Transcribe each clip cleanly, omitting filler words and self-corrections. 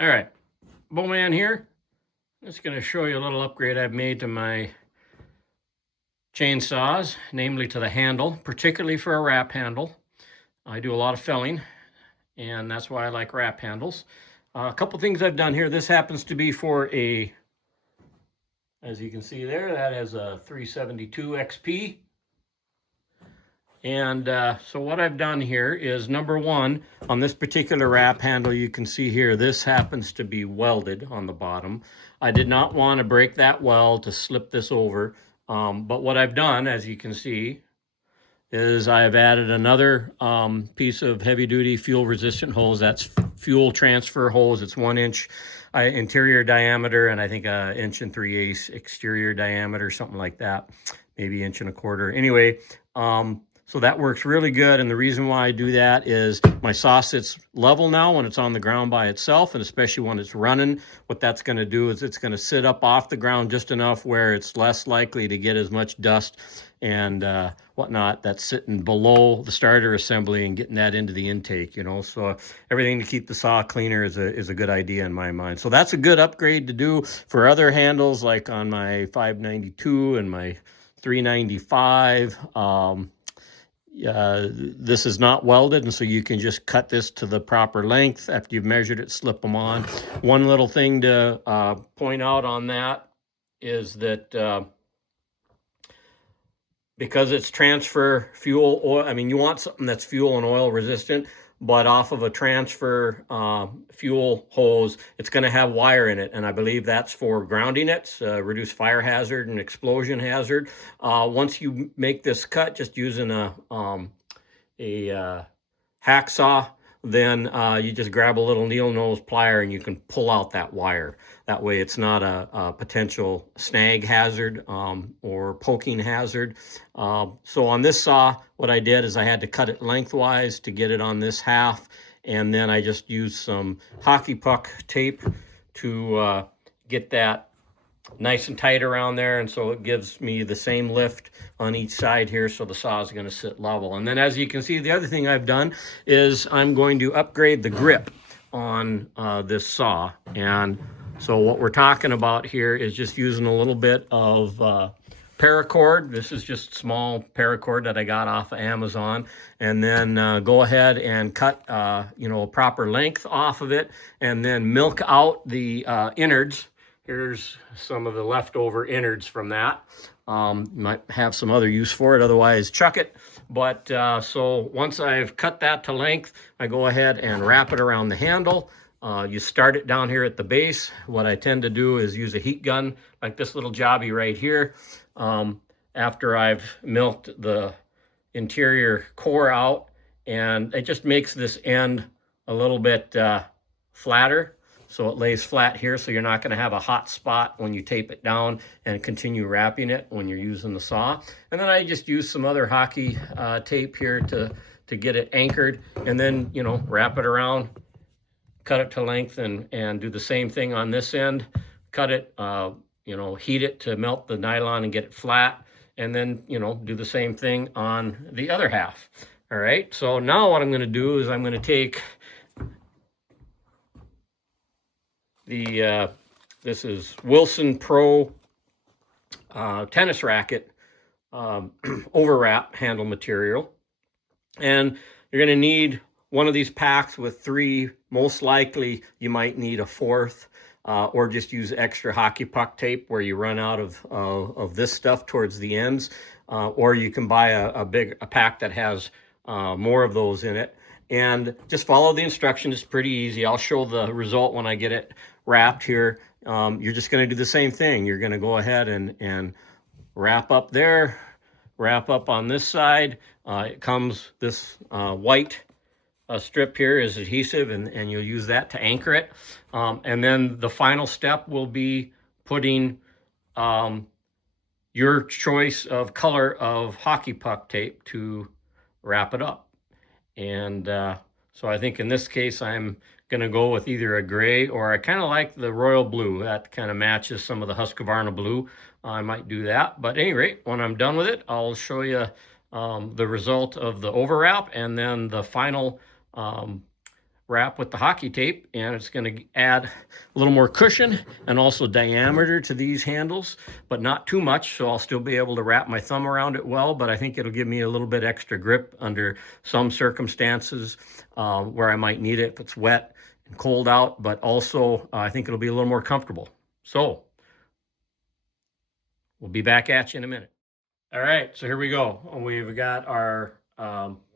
All right, Bowman here. I'm just going to show you a little upgrade I've made to my chainsaws, namely to the handle, particularly for a wrap handle. I do a lot of felling, and that's why I like wrap handles. A couple things I've done here. This happens to be for a, as you can see there, that is a 372 XP. And so what I've done here is, number one, on this particular wrap handle, you can see here, this happens to be welded on the bottom. I did not want to break that weld to slip this over. But what I've done, as you can see, is I've added another piece of heavy duty fuel resistant hose. That's fuel transfer hose. It's 1 inch interior diameter, and I think a 1 3/8 exterior diameter, something like that, maybe 1 1/4. Anyway, so that works really good. And the reason why I do that is my saw sits level now when it's on the ground by itself, and especially when it's running. What that's going to do is it's going to sit up off the ground just enough where it's less likely to get as much dust and whatnot that's sitting below the starter assembly and getting that into the intake, you know. So everything to keep the saw cleaner is a good idea in my mind. So that's a good upgrade to do for other handles, like on my 592 and my 395. This is not welded, and so you can just cut this to the proper length after you've measured it, slip them on. One little thing to point out on that is that because it's transfer fuel oil, I mean, you want something that's fuel and oil resistant, but off of a transfer fuel hose, it's going to have wire in it, and I believe that's for grounding it, reduce fire hazard and explosion hazard. Once you make this cut, just using a hacksaw, then you just grab a little needle nose plier and you can pull out that wire. That way it's not a potential snag hazard or poking hazard. So on this saw, what I did is I had to cut it lengthwise to get it on this half, and then I just used some hockey puck tape to get that nice and tight around there, and so it gives me the same lift on each side here, so the saw is going to sit level. And then, as you can see, the other thing I've done is I'm going to upgrade the grip on this saw. And so what we're talking about here is just using a little bit of Paracord. This is just small Paracord that I got off of Amazon, and then go ahead and cut a proper length off of it, and then milk out the innards. Here's some of the leftover innards from that. Might have some other use for it, otherwise chuck it. But so once I've cut that to length, I go ahead and wrap it around the handle. You start it down here at the base. What I tend to do is use a heat gun, like this little jobby right here. After I've milked the interior core out, and it just makes this end a little bit flatter. So it lays flat here, so you're not going to have a hot spot when you tape it down and continue wrapping it when you're using the saw. And then I just use some other hockey tape here to get it anchored, and then, wrap it around, cut it to length, and do the same thing on this end. Cut it, heat it to melt the nylon and get it flat, and then, do the same thing on the other half. All right, so now what I'm going to do is I'm going to take this is Wilson Pro tennis racket overwrap handle material, and you're going to need one of these packs with 3. Most likely you might need a 4th, or just use extra hockey puck tape where you run out of this stuff towards the ends, or you can buy a pack that has more of those in it. And just follow the instructions. It's pretty easy. I'll show the result when I get it wrapped here. You're just going to do the same thing. You're going to go ahead and wrap up there, wrap up on this side. It comes, this white strip here is adhesive, and you'll use that to anchor it. And then the final step will be putting your choice of color of hockey puck tape to wrap it up. And so I think in this case, I'm going to go with either a gray, or I kind of like the royal blue. That kind of matches some of the Husqvarna blue. I might do that. But at any rate, when I'm done with it, I'll show you the result of the overwrap, and then the final wrap with the hockey tape, and it's going to add a little more cushion and also diameter to these handles, but not too much, so I'll still be able to wrap my thumb around it well, but I think it'll give me a little bit extra grip under some circumstances where I might need it if it's wet and cold out, but also I think it'll be a little more comfortable. So we'll be back at you in a minute. All right, so here we go. We've got our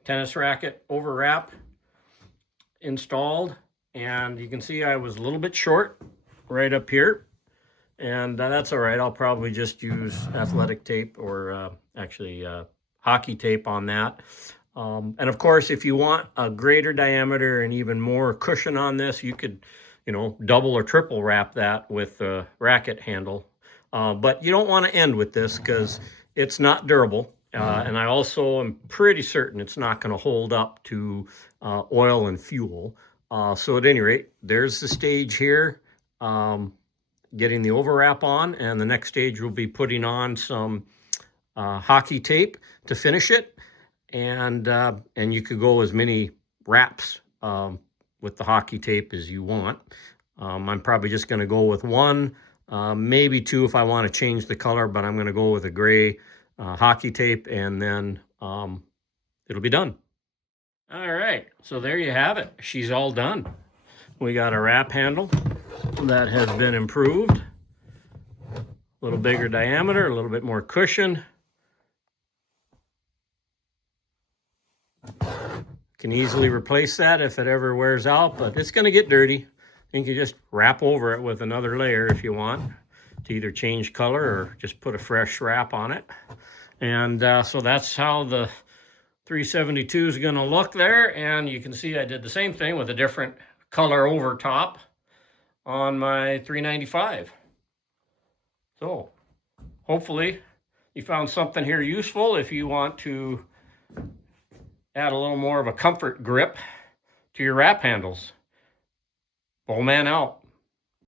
tennis racket overwrap installed, and you can see I was a little bit short right up here, and that's all right. I'll probably just use athletic tape or actually hockey tape on that. And of course, if you want a greater diameter and even more cushion on this, you could, double or triple wrap that with a racket handle. But you don't want to end with this because it's not durable. And I also am pretty certain it's not going to hold up to oil and fuel. So at any rate, there's the stage here, getting the overwrap on, and the next stage will be putting on some hockey tape to finish it. And you could go as many wraps with the hockey tape as you want. I'm probably just going to go with one, maybe two if I want to change the color, but I'm going to go with a gray hockey tape, and then it'll be done. All right, so there you have it. She's all done. We got a wrap handle that has been improved. A little bigger diameter, a little bit more cushion. Can easily replace that if it ever wears out, but it's going to get dirty. You can just wrap over it with another layer if you want to either change color or just put a fresh wrap on it. And so that's how the 372 is going to look there. And you can see I did the same thing with a different color over top on my 395. So hopefully you found something here useful if you want to add a little more of a comfort grip to your wrap handles. Bowman out.